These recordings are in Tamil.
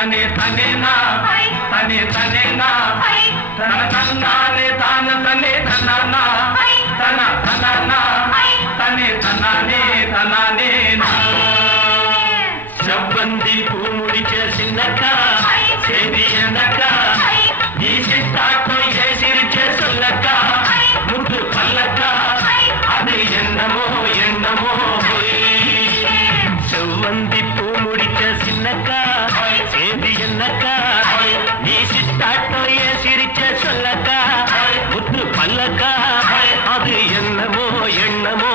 తనే తనేనా తనే తనేనా తన తన్నానే తాన తనే తన్నానా తన తన్నానా తనే తన్నానే తన్నానేనా செவ்வந்தி பூ முடிக்க சின்னக்கா சேதி என்னக்கா நீ சித்தாட்டம் ஏசிரிச்ச சொல்லக்கா முத்து பல்லக்கா அது என்னமோ என்னமோ செவ்வந்தி பூ முடிக்க சின்னக்கா சேதி என்னக்கா நீ சித்தாட்டம் ஏசிரிச்ச சொல்லக்கா முத்து பல்லக்கா அது என்னமோ என்னமோ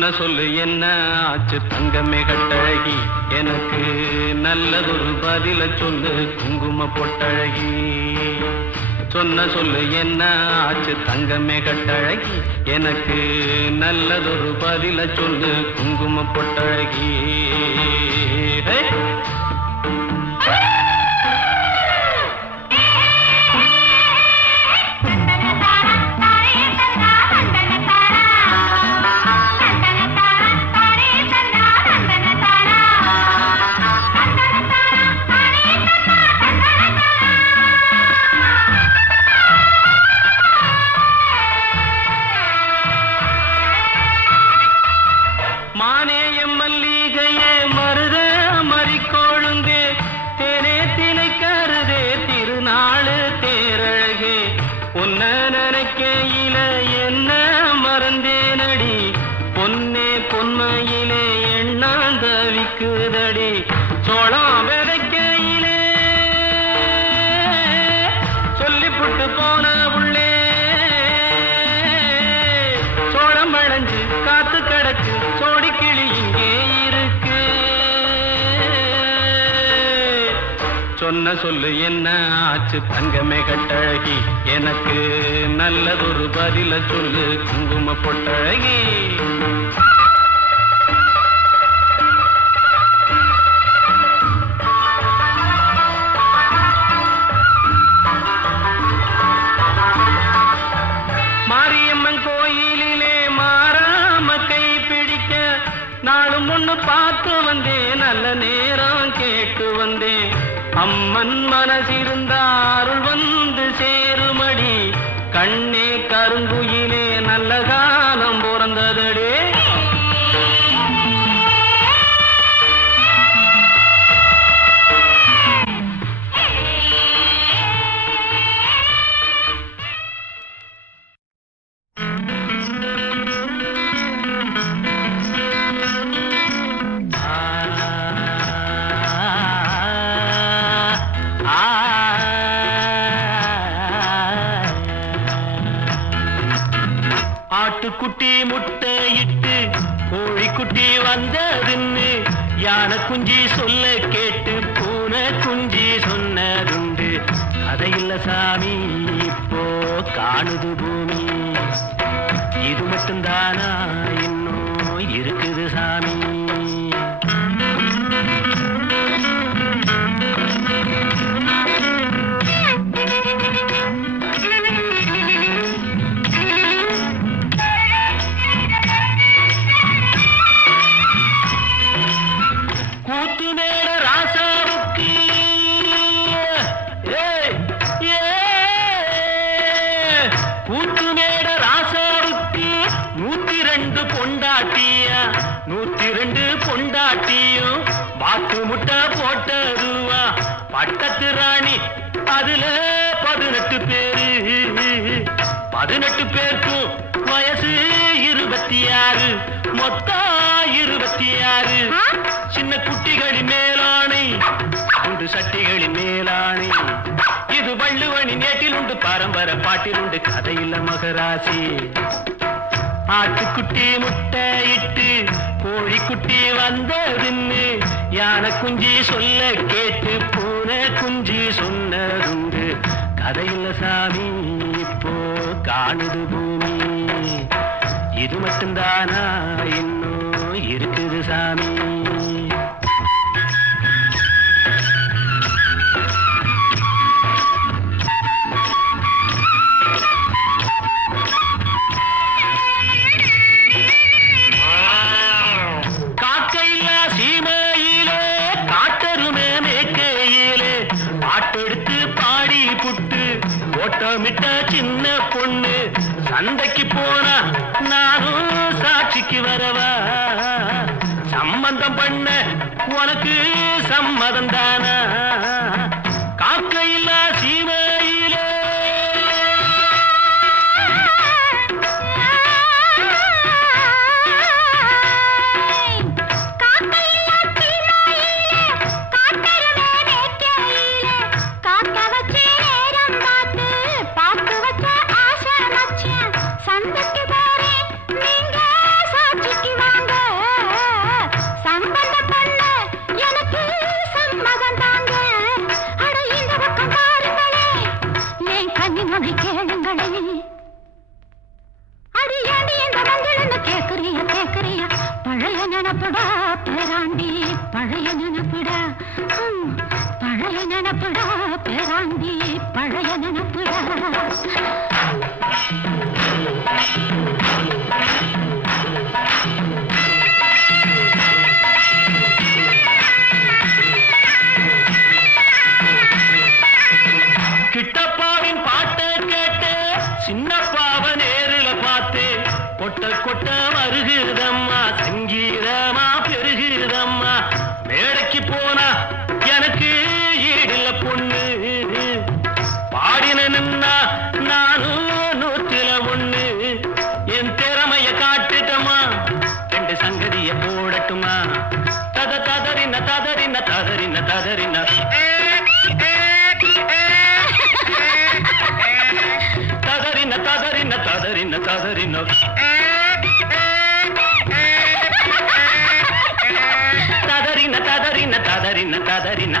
சொன்ன சொல்லு என்ன ஆச்சு தங்கமே கட்டழகி எனக்கு நல்லதொரு பதில சொல்லு குங்கும பொட்டழகி சொன்ன சொல்லு என்ன ஆச்சு தங்கமே கட்டழகி எனக்கு நல்லதொரு பதில சொல்லு குங்கும பொட்டழகி சொன்ன சொல்லு என்ன ஆச்சு தங்கமே கட்டழகி எனக்கு நல்லதொரு பதில சொல்லு குங்கும பொட்டழகி மாரியம்மன் கோயிலிலே மாறாம கை பிடிக்க நாளும் ஒண்ணு பார்த்து வந்தேன் நல்ல நேரம் கேட்டு வந்தேன் அம்மன் மனசிருந்தா அருள் வந்து சேருமடி கண்ணே கருங்குயிலே நல்ல காலம் பிறந்ததடே குட்டி முட்டையிட்டு கோழிக்குட்டி வந்ததுன்னு யானை குஞ்சி சொல்ல கேட்டு பூனை குஞ்சி சொன்னதுண்டு கதையில்ல சாமி இப்போ காணுது பூமி இது மட்டும்தானா இன்னும் இருக்குது சாமி பட்டத்து ராணி அதுல 18 பேரு 18 பேருக்கும் வயசு 26 மொத்தம் 26 சின்ன குட்டிகளின் மேலாணை உண்டு சட்டிகளின் மேலாணை இது வள்ளுவனி நேட்டில் உண்டு பரம்பரை பாட்டில் உண்டு கதையில்ல மகராசி ஆட்டுக்குட்டி முட்டையிட்டு கோழிக்குட்டி வந்ததுன்னு யானை குஞ்சி சொல்ல கேட்டு பூனை குஞ்சி சொன்னதுண்டு கதையில்ல சாமி இப்போ காணுது பூமி இது மட்டும்தானா இன்னும் இருக்குது சாமி ஓட்டமிட்ட சின்ன பொண்ணு சந்தைக்கு போனா நானும் சாட்சிக்கு வரவா சம்பந்தம் பண்ண உனக்கு சம்மதம் தானா காக்கையில்லா சீமையிலே சந்தக்கு போறேன் நீங்க சாட்சிக்கு வா அதை கேளுங்களே. அடியாண்டி இந்த மஞ்சள்னு கேக்குறிய கேக்குறிய, பழைய நினப்புடா பேராண்டி பழைய நினப்புடா, பழைய நினப்புடா பேராண்டி பழைய நினப்புடா. கிட்டப்பாவின் பாட்டை கேட்டு சின்னப்பாவ நேரில பார்த்து கொட்ட கொட்ட வருகுதம்மா, சங்கீதமா பெருகுதம்மா. மேடைக்கு போனா எனக்கு ஈடில்ல பொண்ணு, பாடினா நானும் 101. என் திறமைய காட்டுட்டமா, 2 சங்கதிய போடட்டுமா. ததறின ததறின ததறின ததறின ததறின ததறின ததறின ததறின ததறின ததறின ததறின ததறின.